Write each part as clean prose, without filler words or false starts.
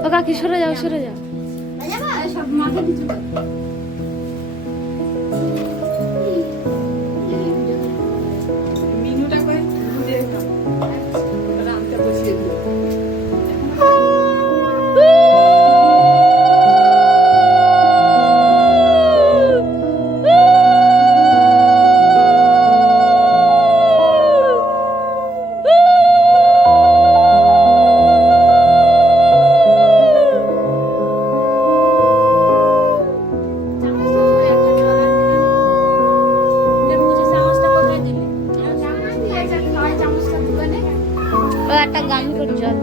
ও কাকি সরে যাও সরে যাও। একটা গান করে জল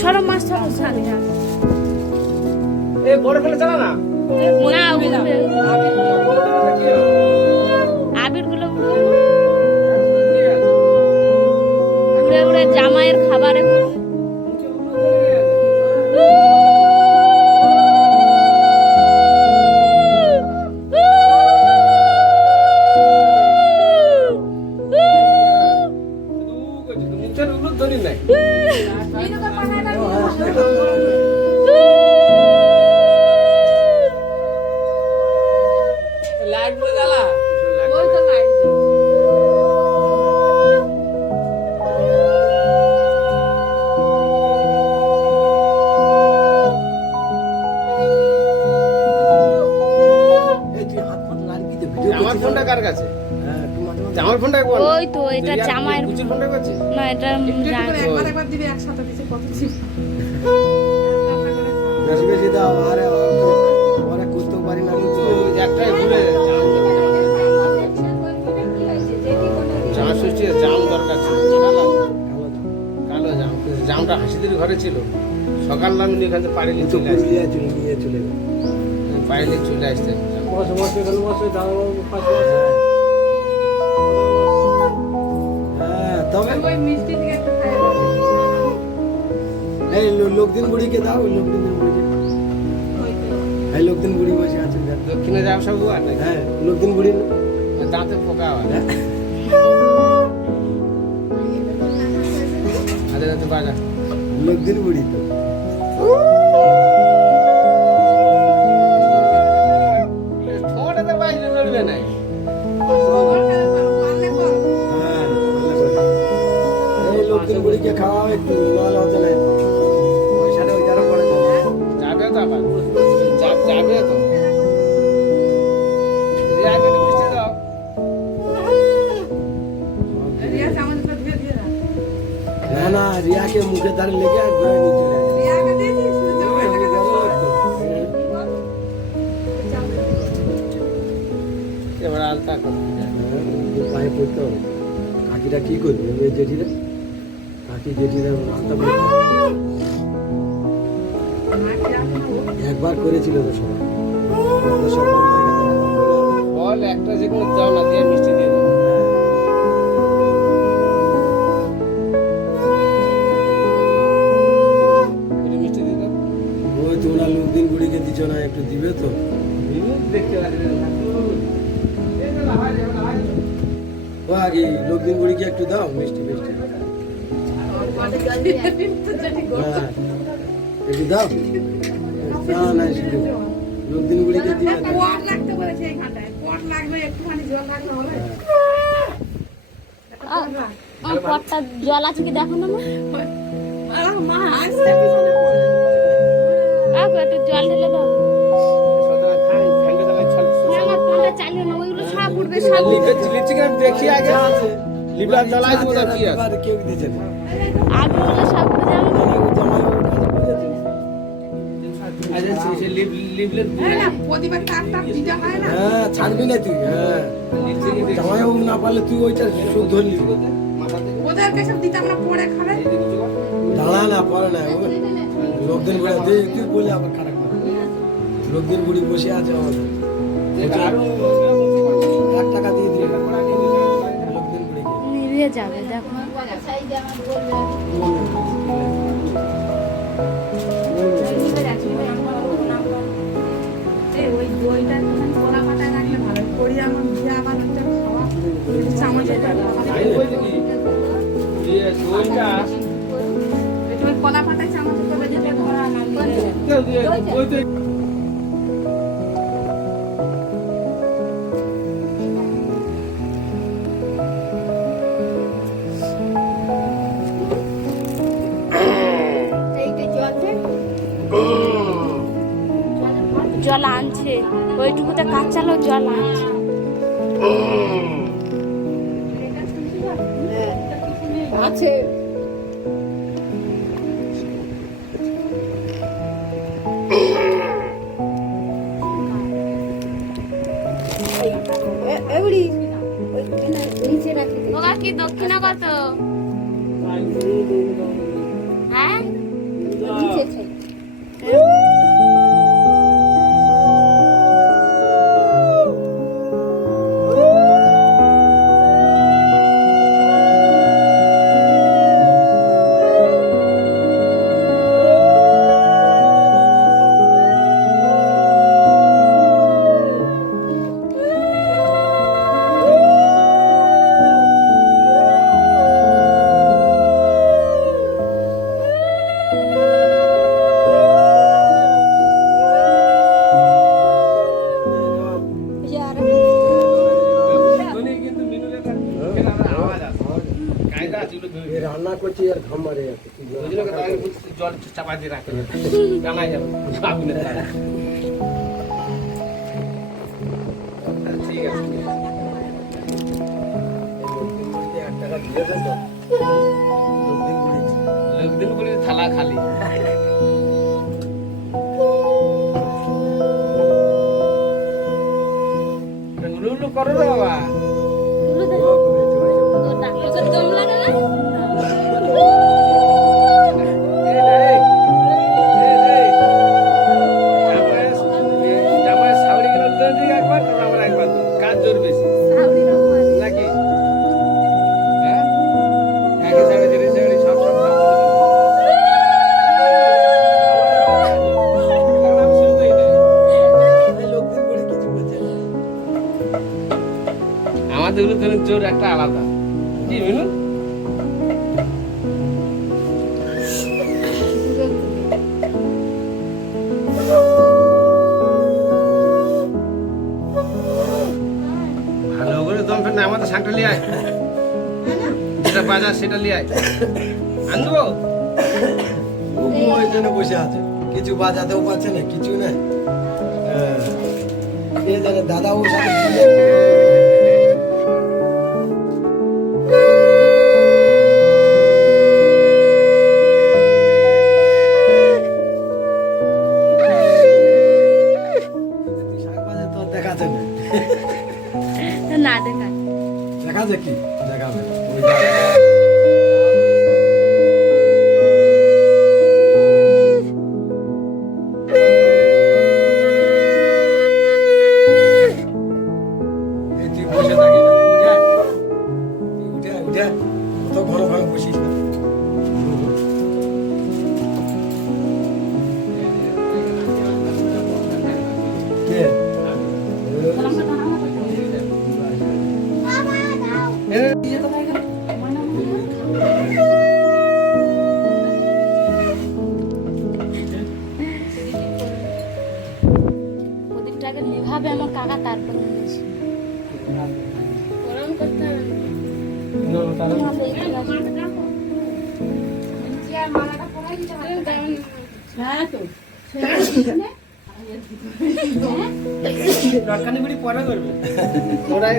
সরম মাছ বড় ফেলে চালা না আবির গুলো উড়ে উড়ে জামাইয়ের খাবারে জামার ফোনটা ওই তো এটা জামাইয়ের ফোনটা করছে না এটা একবার দিবি একসাথে দিছে কত ছিল বেশি দাও আরে ওরা করতে পারি না তো একটাই ভুলে জাম সুষ্টি জাম দরকার ছিল কালো জাম জামটা হাসিদের ঘরে ছিল সকাল নামে এখানে পাড়ি নিয়ে চলে আসছে পাড়ি নিয়ে চলে আসছে এই লোকদিন বুড়িকে দাও লোকদিন বুড়িকে এই লোকদিন বুড়ি বসে আছে দক্ষিণে যাও সব আর না হ্যাঁ লোকদিন বুড়ি দাঁতে পোকা হয় আরে তো বাজা লোকদিন বুড়ি তো ঠোঁটে বাইরে লড়বে নাই এই লোকদিন বুড়িকে খাওয়াও একটু লাল হতে নাই পয়সাটা ওই যারা পড়ে যাবে তো আবার যাবে তো রিয়াকে মিষ্টি দাও না না রিয়াকে মুখে দাঁড়িয়ে লেগে আর ঘুরে নিয়ে চলে এবার আলতা পায়ে পড়তে হবে কাকিটা কি করবে ওই জেঠিরা কাকি জেঠিরা আলতা পড়তে একবার করেছিল তো সবাই বল একটা যে কোনো যাও না দিয়ে মিষ্টি দিয়ে দাও মিষ্টি দিয়ে দাও ওই তোমরা লোকদিন বুড়িকে দিচ্ছ না একটু দিবে তো দেখতে ও আগে লোকদিন বুড়িকে একটু দাও মিষ্টি মিষ্টি হ্যাঁ একটু দাও না না শুধু লোকদিন বুড়িকে দিয়ে পটটা জল আছে কি দেখো না একটু জল ঢেলে দাও চালিয়ে না ওইগুলো সব উঠবে সব আর লিপছে কিনা দেখি আগে যা আছে লিপটা জ্বালাই দেবো তার কি আছে এবার কেউ দিয়েছে না আগুন তো সব বুঝে আমি আচ্ছা সে লিপলে এই না প্রতিবার তারটা দিতে হয় না হ্যাঁ ছাড়বি না তুই হ্যাঁ জামাইবাবু না পারলে তুই ওইটা সুখ ধরলি ওদেরকে সব দিতে আমরা পরে খাবে দাঁড়া না পরে না লোকদিন বুড়া দে তুই বলে আবার খারাপ করে লোকদিন বুড়ি বসে আছে আমাদের 1 টাকা দিয়ে দিলে লোকদিন বুড়িকে নিভে যাবে দেখো এই ওই দইটা তুমি কলা পাতায় রাখলে ভালো করি আমার বিয়ে আবার হচ্ছে খাওয়া চামচে তুমি কলা পাতায় চামচে করে যেতে ধরা না জল আনছে ওইটুকুতে কাজ চালো জল আনছে আছে ওরা কি দক্ষিণা কত হ্যাঁ রান্না করছি আর ঘাম মারে যাচ্ছে জল চাপা দিয়ে রাখতে জানাই যাবে আগুনের তারা। ঠিক আছে 1 টাকা দিয়ে দেন তো লোকদিন বুড়ি লোকদিন করে থালা খালি রুলু করো রে বাবা লোকের দম লাগে না জামাই সাবড়ি গেল একবার তোর আবার একবার কাজ জোর বেশি নাকি হ্যাঁ একই সাইডে যেতে সাইডে সব সব সব আমি শুরুতেই নেই লোকদিন বুড়ি কিছু বলছে না আমাদের উলুধনের জোর একটা আলাদা কি মিনু ভালো করে দম ফেলে আমাদের শাকটা লিয়ে আয় যেটা বাজার সেটা লিয়ে আয় আনবো ওই জন্য বসে আছে কিছু বাজাতেও পারছে না কিছু না কে জানে দাদা ওর সাথে দেখাচ্ছে না না দেখা দেখাচ্ছে কি দেখাবে ওই তুই বসে থাকিস না উঠে উঠে অত ঘন ঘন বসিস না কে ওদিকটাকে যেভাবে আমার কাকা তারপরে নিয়েছে গরম করতে হবে হ্যাঁ তো লটকানি বুড়ি পরে করবে ওরাই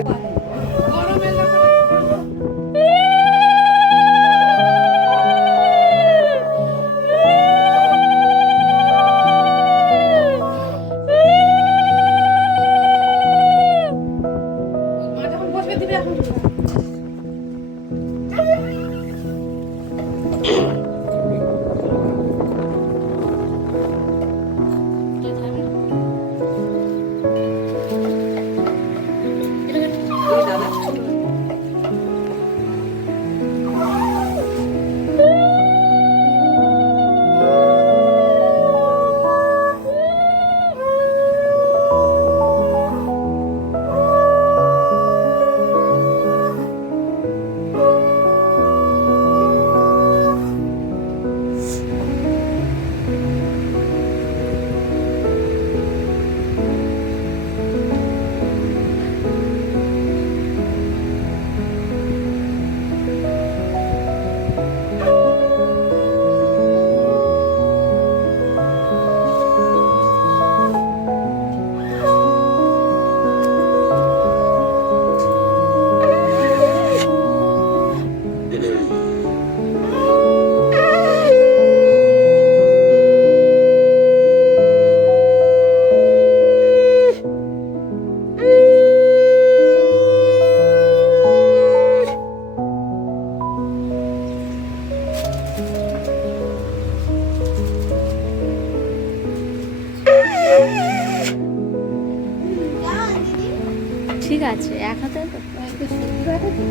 ঠিক আছে এক হাতে তো একটু শুদ্ধ আছে তো।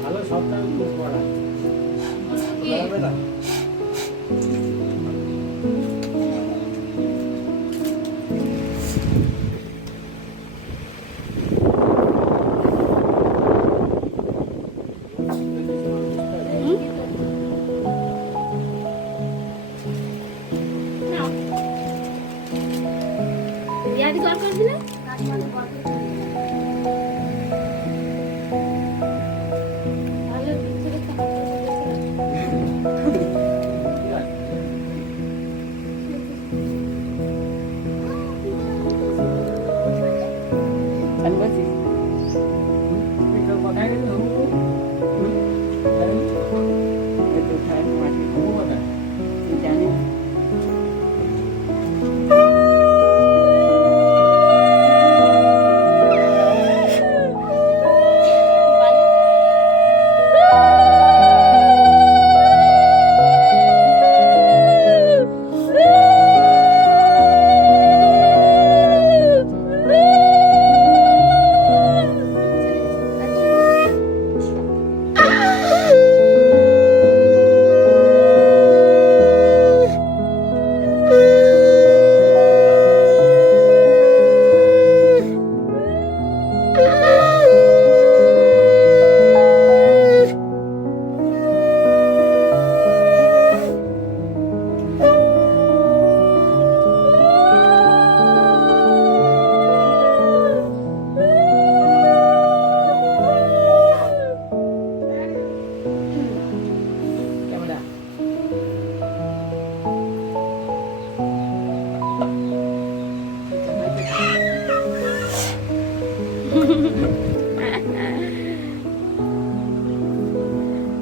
ভালো সপ্তাহ পড়া হবে না ইয়াদি দরকার দিলে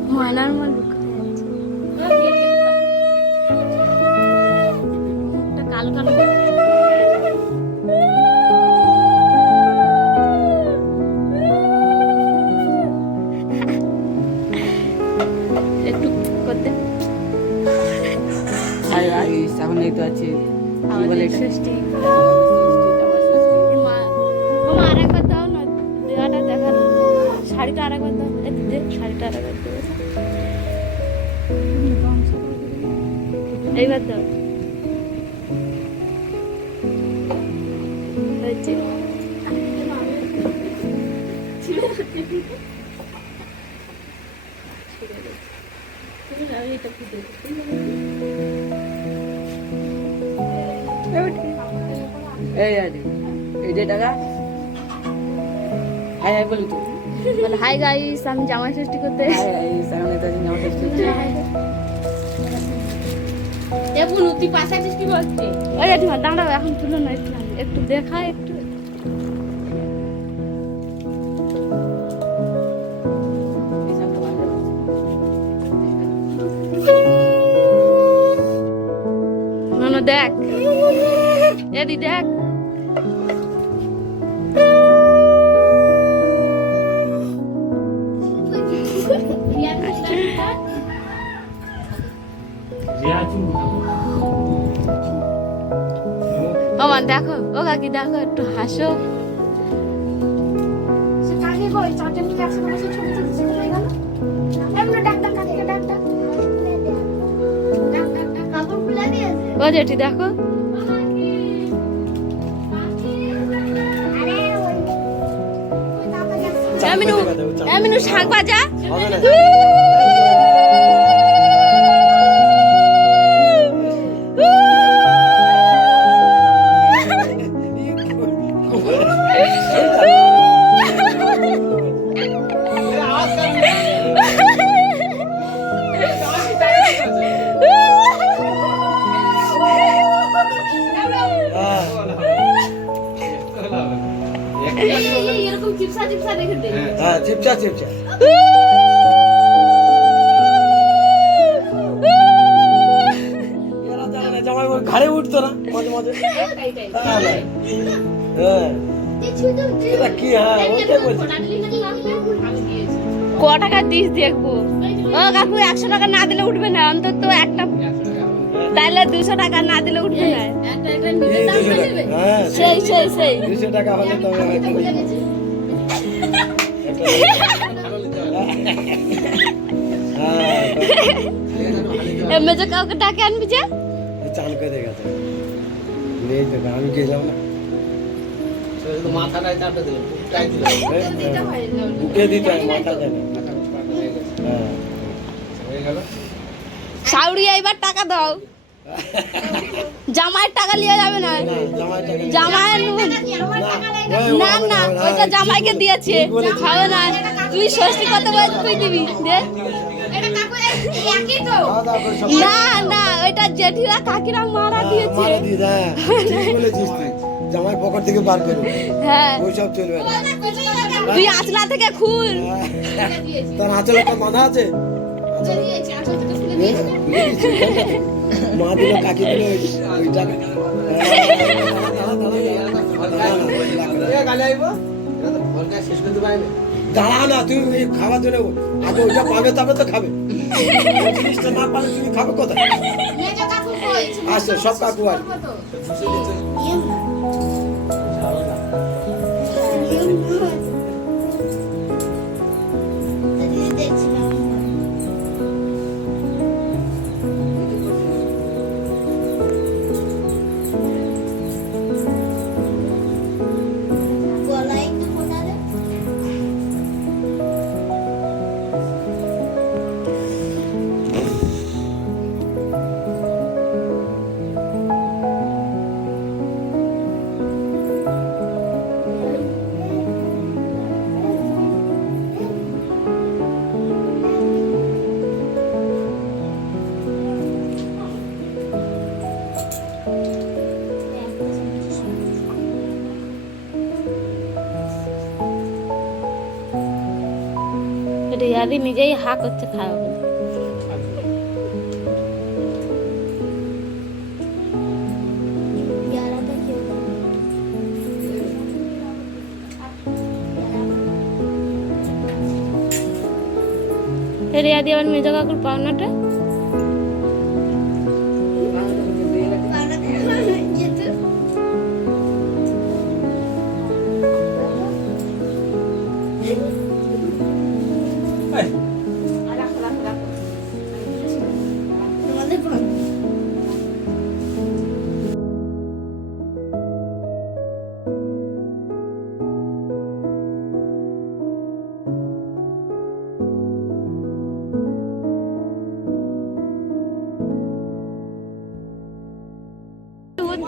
ময়নার মা কোথায় আছে একটা কালো কালো একটু করতে এখন এই তো আছে আমাদের ষষ্ঠী মা আরেকবার দাও না দেওয়াটা দেখার শাড়িটা আরেকবার দাও শাড়িটা আরেকবার দেবো এইবার দাও হয়েছে এই আছে এই যে টাকা হাই হাই বলি তো বলে হাই গাইস আমি জামাই ষষ্ঠী করতে হাই হাই সামনে তো নাও টেস্ট তুই পাশে আছিস কি বলছে ওই জেঠিমা দাঁড়াও এখন তুলো না একটু দেখা একটু ননু দেখ এদি দেখ ওমা দেখো ও কাকি দেখো একটু হাসো ও জেঠি দেখো এমিনু শাক ভাজা হবে না এরকম চিপসা চিপসা রেখে দে হ্যাঁ চিপচা চিপচা এরা জানে না জামাই ওর ঘাড়ে উঠতো না মাঝে মাঝে তাহলে হ্যাঁ এটা কি হ্যাঁ ওইটাই বলছি ক টাকা দিস দেখবো ও কাকু 100 টাকা না দিলে উঠবে না অন্তত একটা তাহলে 200 টাকা না দিলে উঠবে না এই 200 টাকা হ্যাঁ সেই 200 টাকা হলে তবে হয়তো এমনি যে কাউকে ডাকে আনবি যে চান করে গেছে নেই তো আমি গেলাম না শুধু মাথাটাই চাপে দিলাম বুকটাই দিলাম বুকে দিতে হয় মাথা দেয় না হ্যাঁ হয়ে গেল সাউরি এবার টাকা দাও জামাইয়ের টাকা লিয়ে যাবে না জামাইয়ের না না ওইটা জামাইকে দিয়েছে খাবে না তুই ষষ্ঠী কত বয়স তুই দিবি দে না না ওইটা জেঠিরা কাকিরা মারা দিয়েছে জামাই পকেট থেকে বার করবে হ্যাঁ ওইসব চলবে না তুই আঁচলা থেকে খুল তার আঁচলে একটা মাথা আছে মা দিল কাকি দিল ওই টাকা গালে আইবো ভরকা শেষ করতে পারবে দাঁড়া না তুমি ওই খাওয়ার জন্য আগে ওইটা পাবে তবে তো খাবে ওই জিনিসটা না পালে তুমি খাবে কোথায় আসছে সব কাকু আর রিয়াদি নিজেই হা করছে খাওয়া রিয়াদি আবার মেজো কাকুর পাওনাটা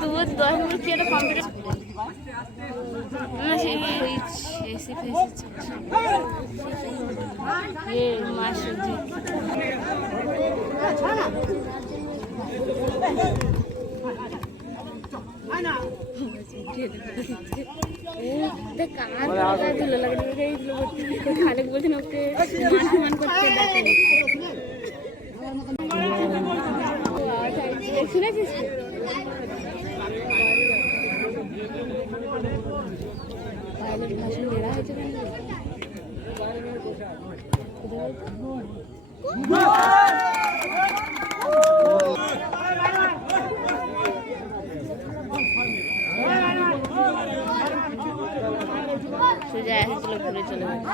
দুধ 10 মিনিট কি এটা কমপ্লিট না সেই এসি ফেসি ये माशा जी खाने को बोलते ना मान करते सुना पायलट भाषण दे रहा है সোজা এসেছিল ঘুরে চলে গেছে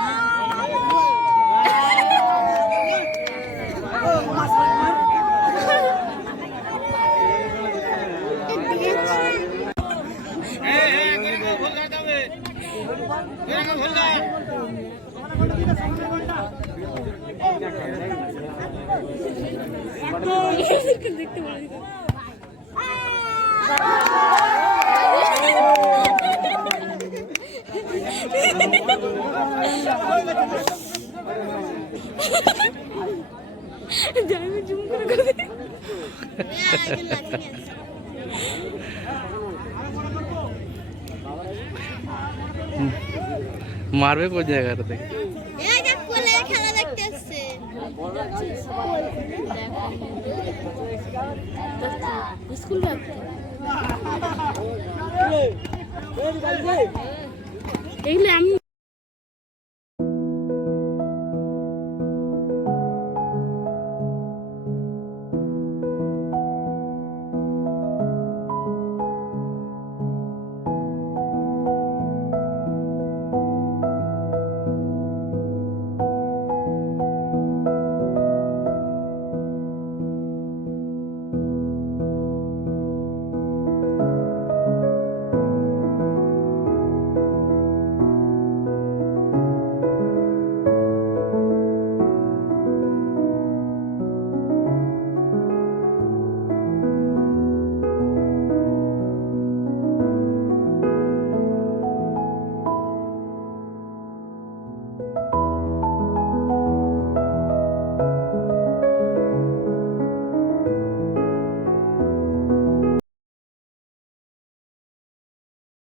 দেখতে বলে জুম করে মারবে কোন জায়গাটা থেকে? এই যে কোলে খেলা দেখতে এসছে স্কুল ব্যাগ এগুলো আমি